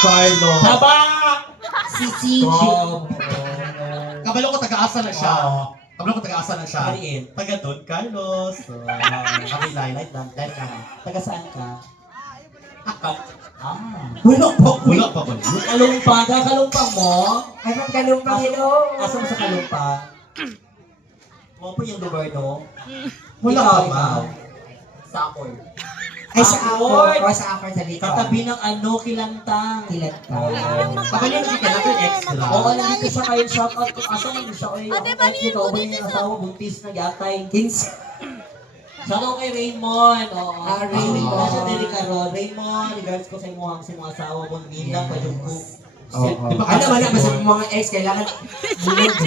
Carlo. Taba! Si CJ. Kabalo ko taga-asa na siya. Kabalo ko taga-asa na siya. Mariin. Taga Don Carlos. Kami light lang. Light lang. Taga saan ka? Ah. Wala pa. Wala pa ba? Kalumpang. Kalumpang mo? Ay, magkalumpang hello. Asa mo sa kalumpang? Mo po yung gobyerno? Wala Ikaw, pa ba? ikaw. Sa Accord. Ay, sa Accord. Accord. O sa Accord sa likod. Katabi ng ano, kilantang. Kilat ka. Kabalo ko ka na extra. Oo, nandito siya kayo shout out kung asa mo siya kayo. Ang ex ko, ba yung asawa, buntis na yatay. Shout out kay Raymond. Oo. Raymond. Nasa dili ka ron. Raymond, regards ko sa imo sa mga asawa mo. Nila pa yung ko. Di ba Ano wala ba sa mga ex kailangan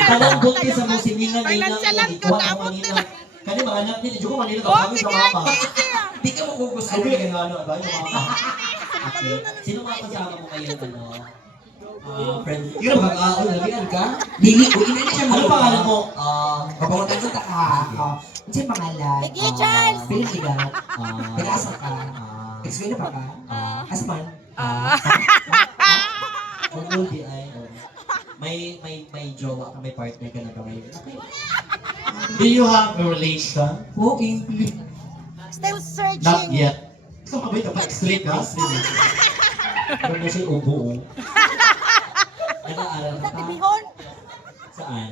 Kanang buntis sa mga siningan nila. Ikuha ang mga nila. Kani mga anak nila. Diyo ko manila ka kami sa mama. di ka magugus Ano yung ano? Ba yung mama? Okay. Sino mga kasama mo ngayon? Friend. Ikaw mag-aon. Labihan ka? Dili ko ina siya Ano pangalan mo? Papangutan ko ta ka. Ano pangalan? Sige, Charles! Piling edad. Ah. Taga-asa ka. Ex-win pa ka? Asman? Kung hindi ay may jowa ka, may partner ka na ba ngayon? Do you have a relation? Oo, English. Still Not searching. yet. Gusto ka ba ito? Pa-extreme ka? Pero na siya ubo. Nag-aaral Sa ka? Tibihon. Saan?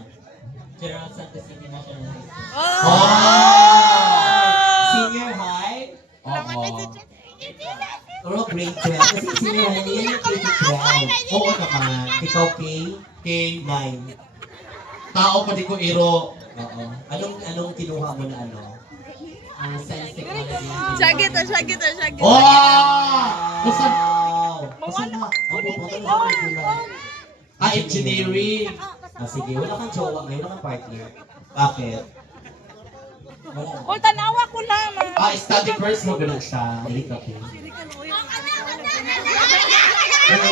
Gerald Santos City National High School. Senior high? Oo. Or grade 12? Kasi senior high, yan yung grade 12. Oo naman. Ikaw, K? Okay. 9. Tao pa di ko iro. Oo. Anong kinuha mo na ano? Science technology. Shagit. Oh! Basta Wow! basta na. Oh, Engineering. Sige, wala kang jowa ngayon, wala kang partner. Bakit? O, tanawa ko naman. Study first mo ganun siya. Dili ka, K. Wala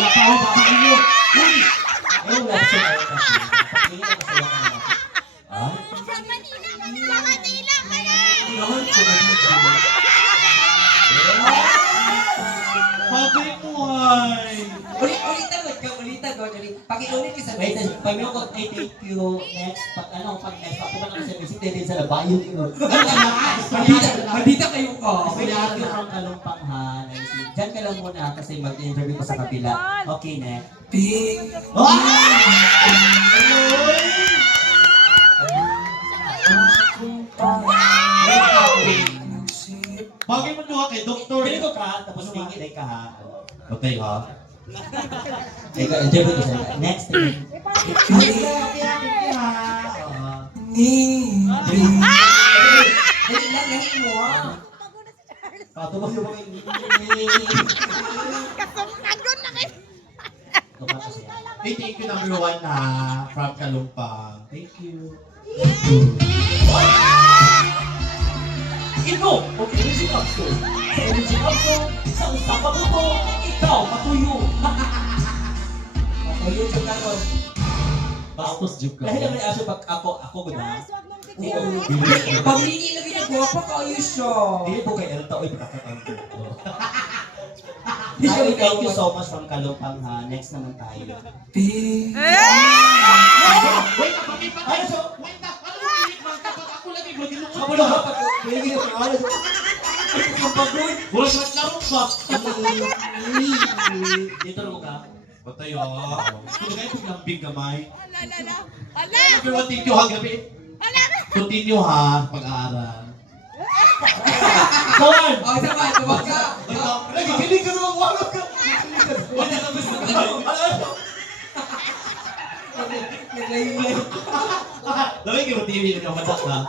pa ako, baka inyo. Ayun, wala siya ngayon kasi. Pagtingin ako sa mga anak. Ah? Naman ko na Bakit mo ay? Ulitan ko. Pakiulit ka sa Wait, pag may ako, I take you next, pag next, ako pa naman sa music, din sa labayo yun. Maldita kayo ko. Kaya yung from Kalumpanghan, dyan ka lang muna kasi mag-interview ko sa kapila. Okay, next. Bing. Bagay mo duha kay doktor. Pili ko ka, tapos tingin ka ha. Okay ha? Interview ko sa next. Dali lang lahin mo ha. Patubos yung mga Kasumkagon na kayo. Hey, thank you number 1 na from Kalumpang. Thank you. Ito, ang Energy Capsule. Sa Energy Capsule, sa usap mo to, ikaw, matuyo. Ayun sa karon. Bastos juk ka. Dahil naman aso pag ako guna. Pamili lagi na guwapa kayo siya. Hindi po kay Elta, oy, pagkakatang ko. Ay, thank you so much from Kalumpang ha. Next naman tayo. Bing. Wait, kapatid pa tayo. Wait na. Ano mo pilit man kapag ako lagi mo ginuot Kamu ka? na ha, pag-pili ko ano. Ang pag-doy. Wala siya laro ba? Dito mo ka. Patay ah. Kung kayo kung lambing gamay. Wala. Pero thank you ha, gabi. Continue ha, pag-aaral. Come on! Oh, sama, tawag ka. Nagigiling ka naman, wala ka. Wala ka gusto ka. Dami kayo TV na kamatak ha.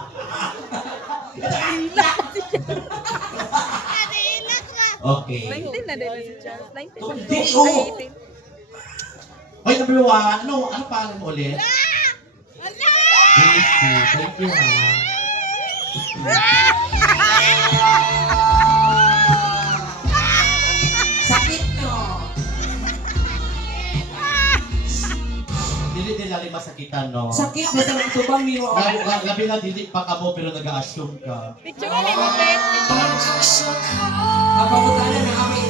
Kadilat ka. Okay. 19 na din si Charles. 19 na Hindi, oo. Hoy, number 1. Ano pangalan mo ulit? Wala. JC. Thank you ha. Sakit no. Dili nila lima sakitan, no? Sakit basta lang tubang niyo. Labi na dili pa ka mo pero nag-a-assume ka. Picture ka ni mo, friend. Kapagutanan na kami.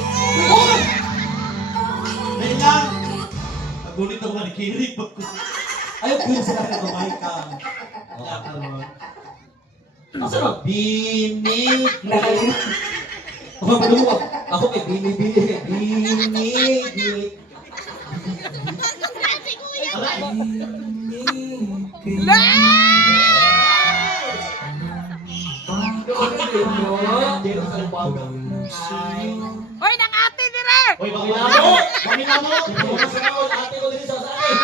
Wait na! Ngunit ako manikilig. Ayaw ko yun sila ng kamay ka. Asa na? Binig. Ako maluwa. Ako may binig. Binig. Hoy, nang ate dire! Hoy, maminamo! Maminamo! Ate ko din sa akin.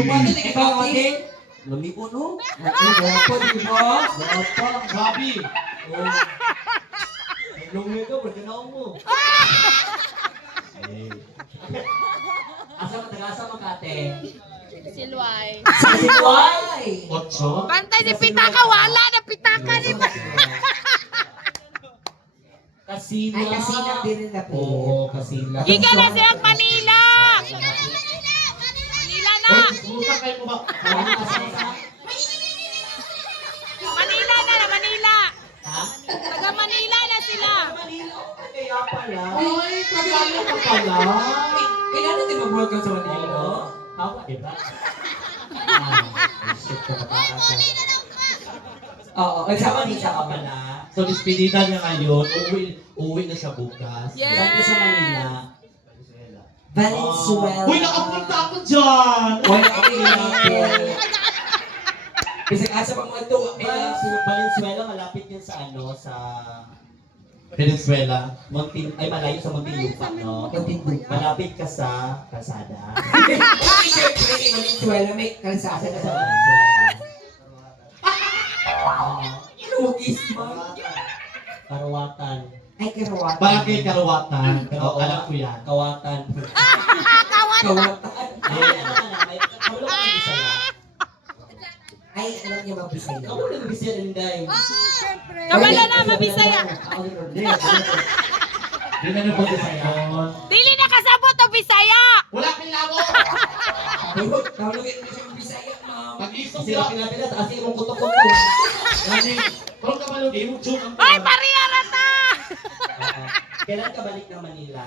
Kumati na ikaw, ate. Lami po, no? Gapa, di ba? Gapa. Sabi! Lumi ka, pagkanaw mo. Asa ka, taga-asa mo ka, ate? Silway. Why? Otso? Bantay si Pitaka, wala na Pitaka ni ba? Kasina. Ay, kasi na din na po. Oo, kasina. Giga na siya ang Manila! Manila na! Buta kayo mo ba? Manila na, Manila! Ha? Taga Manila na sila! Manila, kaya pala. Ay, pagkano ka pala? Kailangan din mag-workout sa Manila. Oo. Hawa, di ba? Shit, Oo, Sa Manila ka pala. So, despedida niya ngayon, uwi na siya bukas. Yeah. Saan ka sa Manila? Valenzuela. Uy, nakapunta ako dyan! Wala kami kasi asa pang mga tuwa Valenzuela, malapit yun sa ano, sa Venezuela. malayo sa Muntinlupa, no? Malapit ka sa kalsada. Okay, syempre, may Valenzuela, may kalsada Asa na ka sa sa Valenzuela? Lugis mo. Karawatan. Ay, karawatan. Barangay Karawatan. Oo, Alam ko yan. Kawatan. Kawatan. Ay, ano ka na, may kamulo ka ng Bisaya. Ay, alam niya mag-Bisaya. Kamulo ng Bisaya rin dahil. Kabala na, mabisaya! Di na nabag-Bisaya. Dili na kasabot ang Bisaya! Wala pinlamo! Nahulugin mo siya mag-Bisaya, ma'am. Mag-isog Kasi ka. pinapila, taas yung kutok-kutok. Nani, kung ka malog, i-joke ang Ay, pariya na ta! Kailan ka balik ng Manila?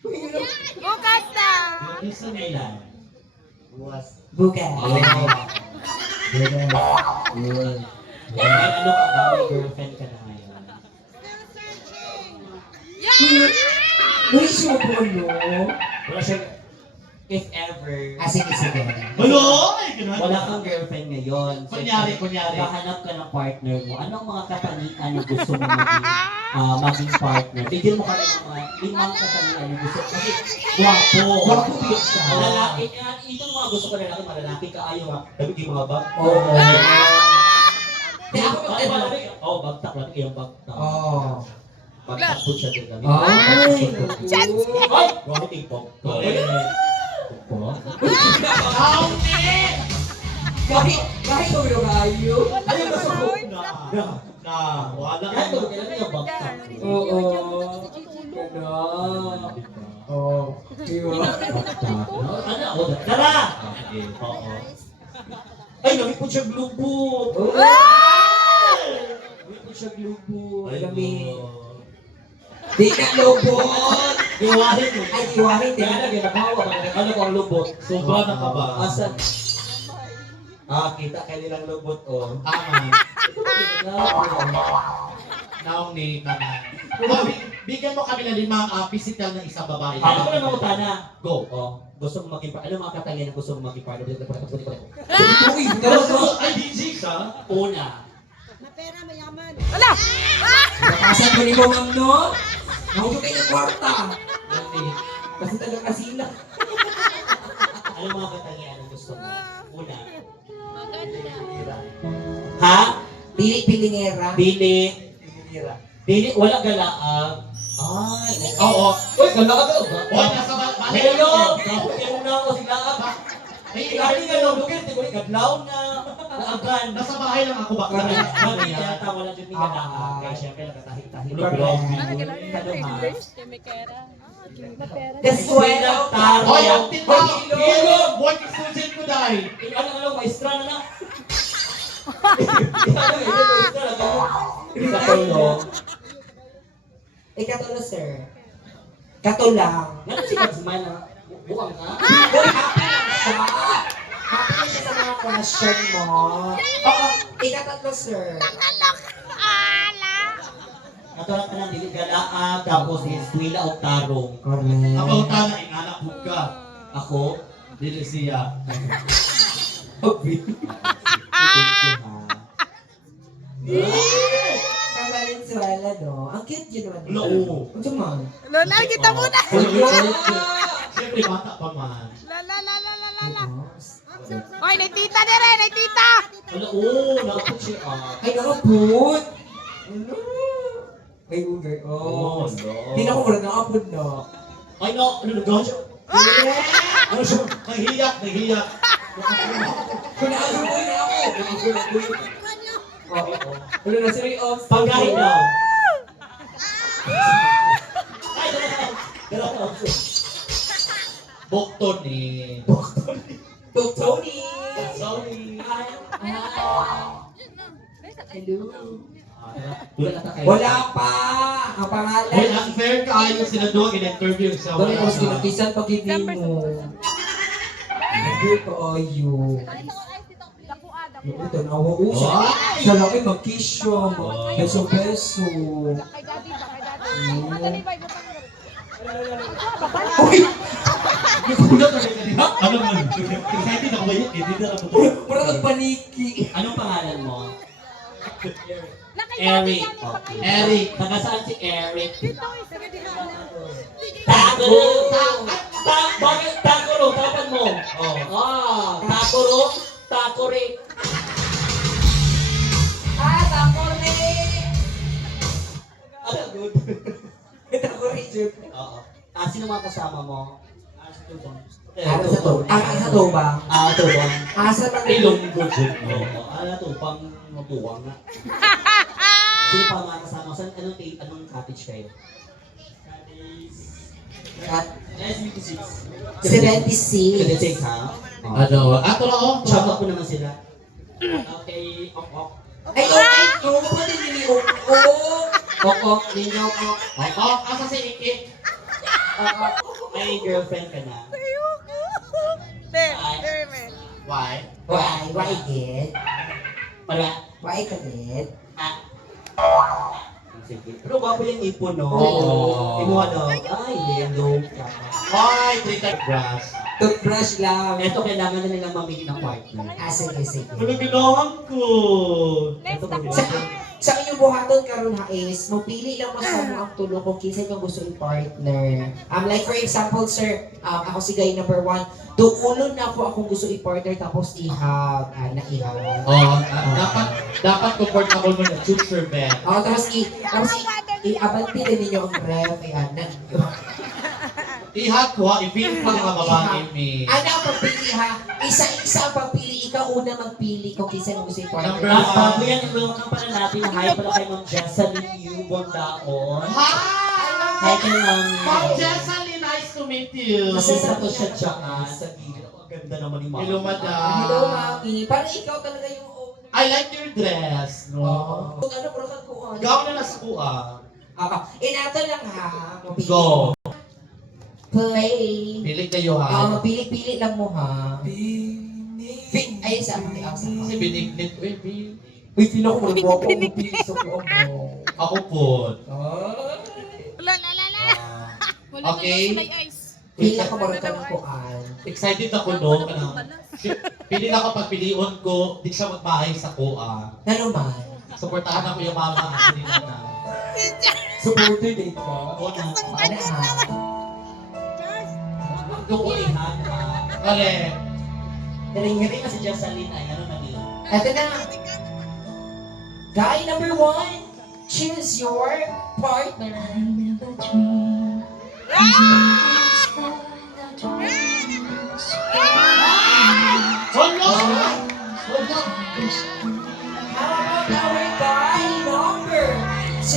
Bukas na! Isa na Kailan? Bukas. Bukas. Ano ka ba? May girlfriend ka na ngayon? Uy, siya po, no? Wala siya, if ever, Sige, sige. Hello! Ay, ganun. wala kang girlfriend ngayon. Kunyari. Kahanap ka ng partner mo. Anong mga katangian na gusto mo maging partner? Bigyan mo kami ng mga 5 katangian na gusto. Kasi guwapo. Guwapo din siya. Lalaki yan. Ito mga gusto ko lalaki. Malalaki ka ayaw ha. Dapat yung mga bag. Oo. Di ako Ay, mag- malalaki. Oo, bagtak. Lalaki yung bagtak. Oo. Bagtak po siya din. Ay! Ay! Gawin yung bagtak. Kahit ulo kayo. Ayaw na sa buhok na. Na, wala Kahit ka. tulog kailan yung bagtak. Oo. Ganda. Oo. Diba? Ano ako? Tara! Oo. Ay, namipon siya glubot. Namipon siya glubot. Di na lubot. Iwahin mo. Ay, iwahin din. Kaya na, ginagawa. Ano ko ang lubot? Sobra na ka ba? Asan? Kita kayo nilang lubot, oh. Tama. Naong ni Tanan. Bigyan mo kami ng 5 physical ng isang babae. Ako ko na mamuta na. Go. Oh, gusto mo maging partner. Ano mga katangian na gusto mo maging partner? Uy, talaga. Ay, DJ siya? Una, Wala! Nakasan ko ni mo, ma'am, no? Nahulog kayo ng kwarta. Kasi talaga sila. ano mga katangian na gusto mo? Una, ha? Pilingera. Dili. Dili, wala galaang. Ay, Oo. Uy, galaang ka ba? Oy, nasa balay. Hello! Kaya mo na ako si Laab. Ay, kami nga lang, lugin, di ko ikadlaw na. Naagan. Nasa bahay lang ako ba? Kami yata wala dyan ni Galaang. Kaya syempre, nagkatahik-tahik. That's why Oy, ang tinawag. Hilog! Boy, kisujin ko dahil. Ano, maestra na na. Maestra na to. Katulo, sir. Katulang. Ano si Kagsman na? Buwang ka? Uy, happy lang siya. Happy lang siya sa mga question mo. Oo, ikatatlo, sir. Ala. Katulad ka ng dili galaag, tapos eskwela o tarong. Ako tala, ingalak ka. Ako, Dili siya. Okay. Sige, Ang Valenzuela, no? Ang cute yun naman. Oo. Ano man? Lola, kita muna. Siyempre, bata pa man. La. Oy, nay tita dire, nay tita. Wala, oo, nakapot siya. Ay, nakaput! Ano? Ay, ugay. Oh, Oh. no. Hindi na ko muna nakaput na. Ay, no, ano nagawa siya? Ano siya? Nahiyak. Kung naano mo na ako. Oo. Wala na si Ray Off. Panggahin daw. Ay, dalawa. Bokton eh. Tok Tony! Sorry. Hello. Wala pa! Ang pangalan. Well, unfair ka ayaw sila doon in-interview sa Dali ko sila kisan pag-ibig mo. Hindi ko ayo. Ito na ako uso. Sa laki mag-kisyo. Beso-beso. Uy! Nagulat na kanina. Ano man? Excited ako ba yun? Hindi na ako to. Parang nagpaniki. Anong pangalan mo? Eric. Eric. Taga saan si Eric? Tago! Bakit Takuro? Tapan mo. Oh. Takuro, Takuri. Tago rin! Ano, good? Tago rin, Jun. Oo. Sino mga kasama mo? Si Tubang. Ano sa to? Sa to ba? Tubang. Asa na Ilong budget mo. Oo. Tubang mabuwang na. Sino pa mga kasama? Saan, anong cottage kayo? Kat 76. 76. ha? Ano? Ato na oh. Shout out ko naman sila. Okay, ok. Ay, okay ko. Pwede nili Ok, ninyo ko. Oo, asa si Iki? May girlfriend ka na. Why? Why again? Wala. Why ka din? Sige. Pero gwapo yung ipon, no? Oo. Inuha daw. Ay, yellow. Why? 3 times brush. Toothbrush lang. Ito, kailangan na nilang mamili ng partner. Sige. Ano ginawan ko? Sa inyong buhaton karon ha is, mapili lang mo sa mo ang tulong kung kinsa kang gusto i-partner. Like for example, sir, ako si guy number 1. Doon na akong gusto i-partner tapos ihag. Na-ihag. Oh, dapat comfortable mo na future man. Tapos i-abanti din ninyo ang ref. Ayan. Ihag ko ha, i-feel pa nga babae mi. Ano ang pagpili ha? Isa-isa ang pagpili. Ikaw una magpili kung kinsa mo gusto i-partner. Number At one. bago yan, i-welcome pala natin. Hi pala kay Ma'am Jessalyn Yubon Daon. Hi Hi! kay Ma'am. Ma'am Jessalyn, nice to meet you. Masasa ko siya dyan sa gilid. Ang ganda naman ni Ma'am. Hello, madam. Hello, Mami. Parang ikaw talaga yung owner. I like your dress. No? Ano bro kang kuha? Gawin na nasa kuha. Inato lang ha. Mapili. Go. Play. Pili kayo ha. Pili-pili lang mo ha. Ayun sa akin. Kasi binignit. Uy, Bill. Uy, sino ko mo ako pili sa kuha mo. Ako po. La. Okay. Pili ako mo rin ka ng kuhaan. Excited ako no. Pili na ako pagpilion ko. Di siya magbahay sa kuha. Ano man? Supportahan ako yung mama at si Nana. Supported din ka. Oo na. Ano ha? Doon ha. Correct. Hiring-hiring na si Jessalyn ay ano na niya. Ito na. Guy number 1. Choose your partner. Hold on! How about our guy number 2?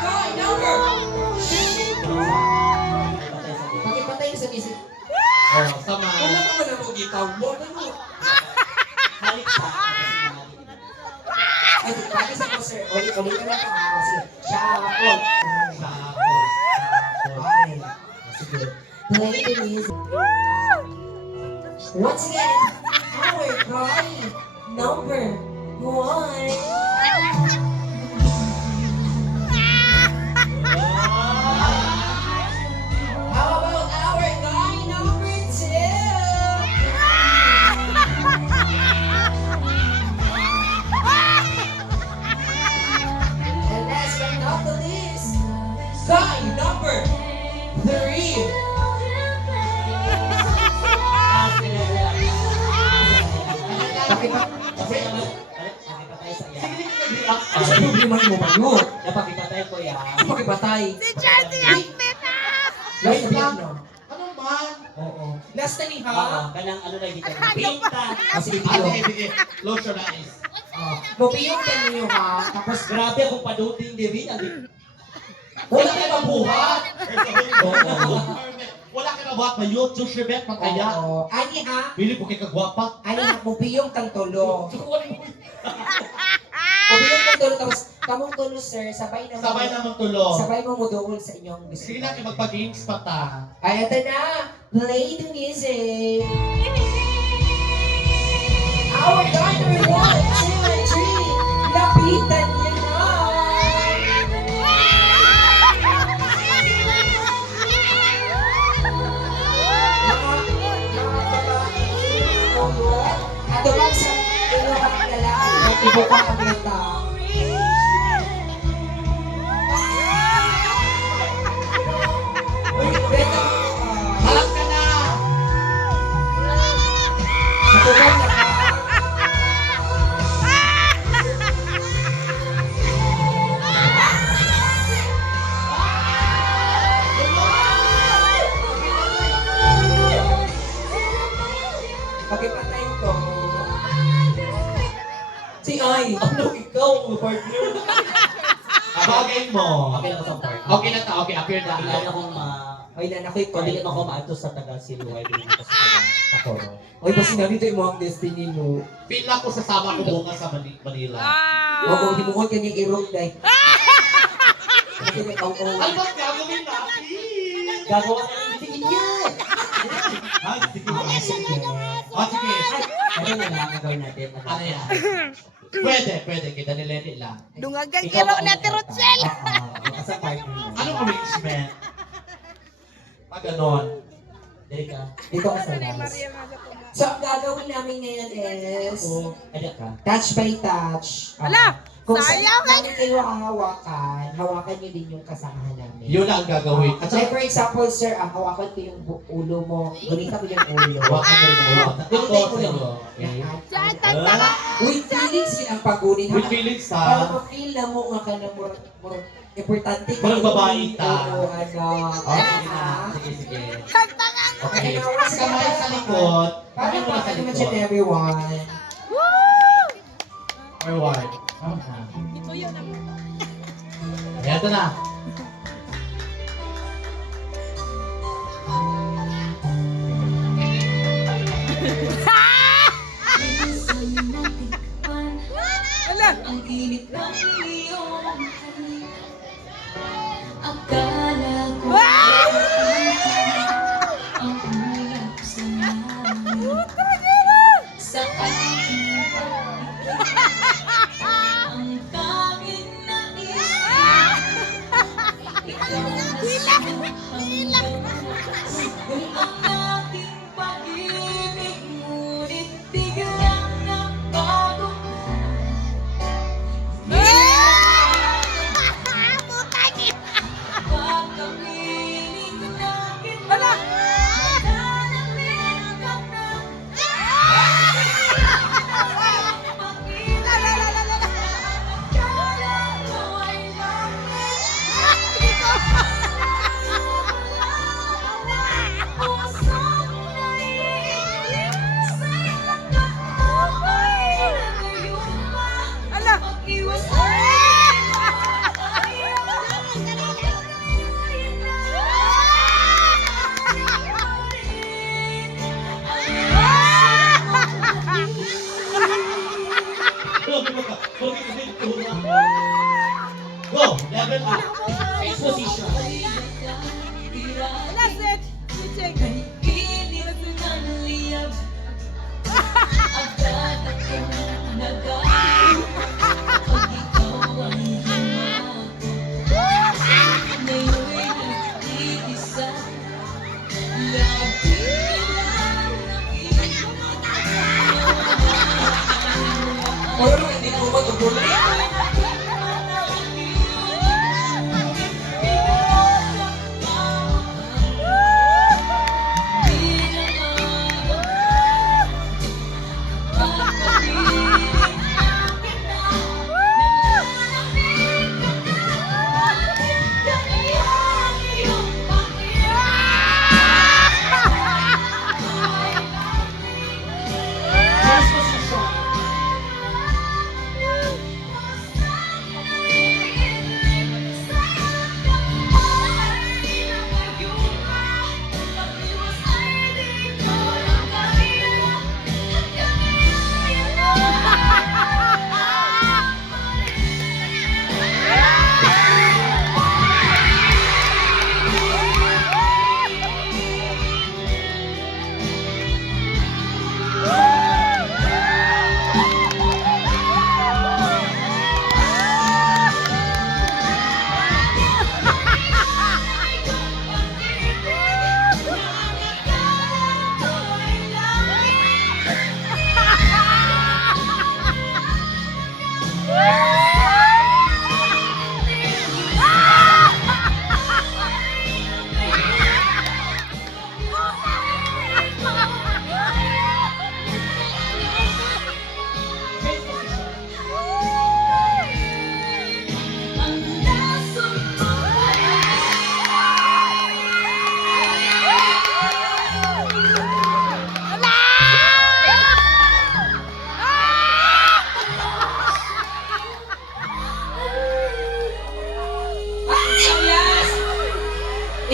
Guy number. Pakipatay sa bisik. Oh, sama. Wala ko na mo gitaw mo. Ano? Halik sa ulit na lang ito. Sige. Shuffle. Okay. Sige. Play the music. Once again, our guy number 1. How about our guy number 2? And last but not the least, guy number 3. Sa problema mo ba yun? Napakipatay ko yan. Pakipatay. Si Chelsea ang pita! Last na no? Ano man? Oo. Last na ni Oo, ha? kanang ano na dito. Pinta. Kasi Ano, video. sige. Close your eyes. Mapiyong ka niyo ha? Tapos Grabe akong paduting din. wala kayo mabuhat. Wala ka na buhat na yun. Diyos rebet man kaya. Oo. Ani ha? Pili po kay kagwapa. Ani ha? Mapiyong kang tulo. Sabay Mapiyong kang tulo. Tapos kamong tulo sir, sabay na naman tulo. Sabay mo muduol sa inyong gusto. Sige na kayo magpag-games pa ta. Ay, ito na. Play the music. Our guy number 1, 2, and 3. Lapitan niya na. Ato ba sa inyong kakilala? Ibo ka ang mata. Uy, Beta. Halap ka na! Ato ba na? Pakipatay ko. Si Ay, ano ikaw, partner? Bagay mo. Okay lang ako sa part. Okay na ta. Okay, appear na. Kailangan akong Ay, na ako'y kung di part. ako maatos sa taga Siluay din ako sa taga Takoro. Oy, basta narito yung mga destiny mo. Feel ako sasama ko bukas sa Manila. O, kung di mo ko kanyang i-rock dahil. Kasi may Ano kaw-kaw. ba gagawin natin? Gagawa na ng bitigin yan! Sige ba? Sige. Ano na lang ang gawin natin? Ano yan? Pwede. Kita nilete lang. Dungagang kiro na ti Rochelle! Sa partner. Anong arrangement? Pag ganon. Dali ka. Dito ka sa last. So, ang gagawin namin ngayon is Ada ka. touch by touch. Wala! Kung Sayang, saan namin kayo hawakan nyo din yung kasamahan namin. Yun lang ang gagawin. At Like saka, for example, sir, hawakan ko yung ulo mo. Gunita ko yung ulo. hawakan mo rin ang ulo. Ako sa'yo. Yan. Diyan, tantara! With feelings yun ang paggunin. With feelings Para ha. ma-feel na mo nga ka na importante ka. Parang babae ta. Oo, ano. Okay na. Sige. Tantangan! Okay. Kamay Kamay sa likod. Para Kamay mo na sa naman siya likod. everyone. Or what? Ito yun ang... Ayan, ito na. Wala! Ang init ng iyong halik. Akala ko ang ulap sa langit. Sa aking pag-ibig, ang tanging nais. Ikaw na sa hanggang wakas. Kung ang aking pag-ibig, ngunit biglang nagbago. Ah! Go! Level up! Exposition. Wala, set. Check. Init ng liyab agad akong nagay pag ikaw ang himako ngayon'y nag-iisa lagi lang Pero hindi ko mag-ubulit.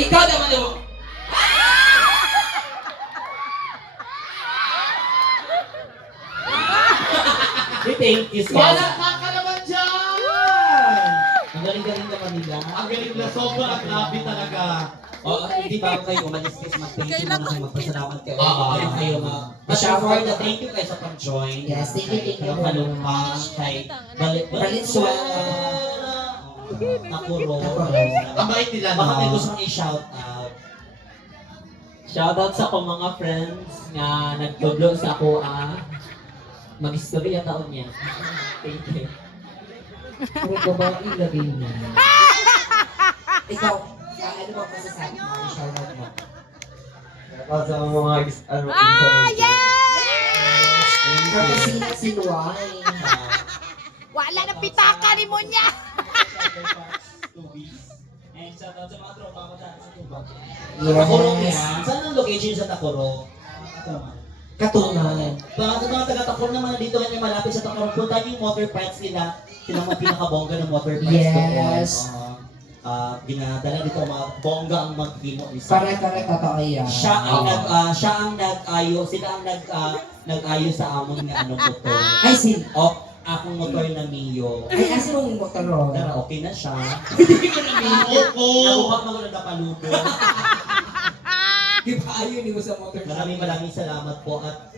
Ikaw naman mo. Thank you, Wala Scott. ka naman dyan! Ang galing-galing naman nila. Ang galing na sobrang grabe talaga. O, hindi ba kayo umalis kayo mag-thank you muna kayo, magpasalamat kayo. Oo. Kaya kayo ma-shower na thank you kayo sa pag-join. Yes, thank you, thank you. Kay Kalumpa, kay Valenzuela. Nakuro. Ang bait nila, Baka may no? gusto mong i-shout out. Shoutout sa akong mga friends nga nagtudlo sa ako mag-istorya taon niya. Thank you. Kung babae, lagay mo. Ikaw, ano ba masasabi mo? Shoutout mo. Shoutout sa mga Yes! Tapos si Luay. Wala na pitaka ni Monya. And shoutout sa mga tropa ko dyan sa Tubag. Takuro yan. Saan ang location sa Takuro? Katungan. Sa mga taga-Takuro naman dito ngayon malapit sa Takuro, punta niyo yung motor parts nila. Sila mga pinakabongga ng motor parts Yes. doon. Ginadala dito mga bongga ang mag-demo ni Pare-pare totoo yan. siya ang nag-ayo, sila ang nag-ayo sa amon nga anong motor. Ay, sin. O, akong motor na Mio. Ay, asin mong motor. Pero okay na siya. Opo! Nakuha mo na palubo. Di ba ayaw ni mo sa motor? Maraming salamat po at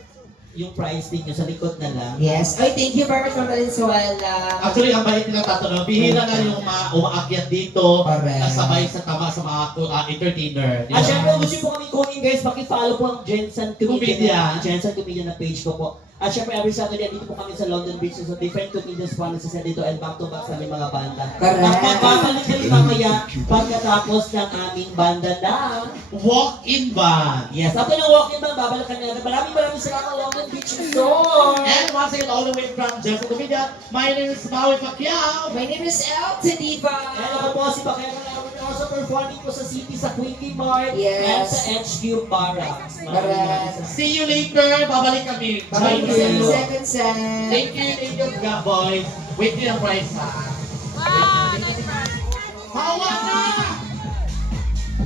yung price din nyo sa likod na lang. Yes. Ay, thank you very much, Ma'am Valenzuela. Actually, ang bait nilang tatanong, bihira na yung umaakyat dito, Correct. nasabay sa tama sa mga entertainer. Di ba? At syempre, gusto po kami kunin guys, pakipollow po ang Jensen Comedian. Jensen Comedian na page ko po. At syempre, every Saturday, dito po kami sa London Beach. So, different comedians po ang nagsasend dito and back-to-back sa aming mga banda. Correct. At magbabalik kami mamaya pagkatapos ng aming banda na... Walk-in van. Yes, after ng walk-in band, babalik kami natin. Maraming salamat London Beach Resort! And once again, all the way from Jessica Comedian, my name is Maui Pacquiao. My name is Elton Diva. And ako po si Bakera na also performing po sa City sa Quickie Mart Yes. and sa HQ Barracks. Correct. See you later. Babalik kami. Bye, Join you. second set. Thank you, God boys. Wait nyo yung price ha. Wow, nice one. Hawa na!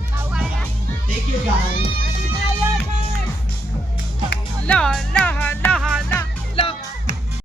Tawa na. Thank you guys. No, no.